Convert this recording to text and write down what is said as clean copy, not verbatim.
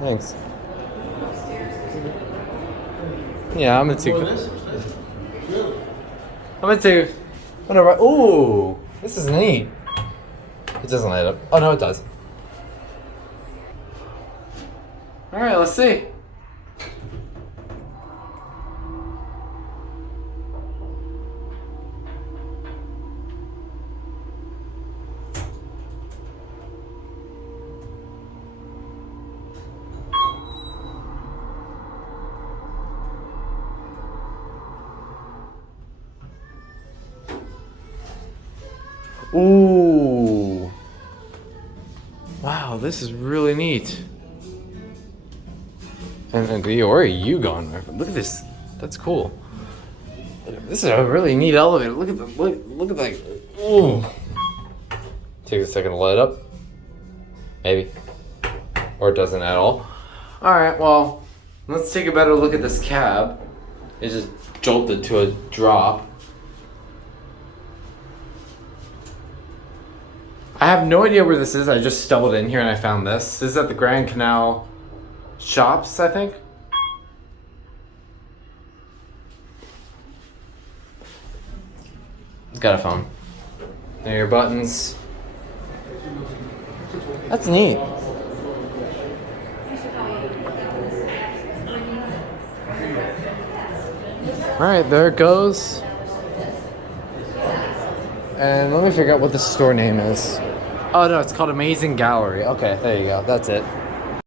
Thanks. Yeah, I'm into. I'm into. Whatever. Ooh, this is neat. It doesn't light up. Oh no, it does. All right, let's see. Ooh. Wow, this is really neat. And where are you going? Look at this. That's cool. This is a really neat elevator. Look at the look at that. Ooh. Takes a second to light up. Maybe. Or it doesn't at all. Alright, well, let's take a better look at this cab. It just jolted to a drop. I have no idea where this is. I just stumbled in here and I found this. This is at the Grand Canal shops, I think. It's got a phone. There are your buttons. That's neat. Alright, there it goes. And let me figure out what the store name is. Oh no, it's called Amazing Gallery. Okay, there you go. That's it.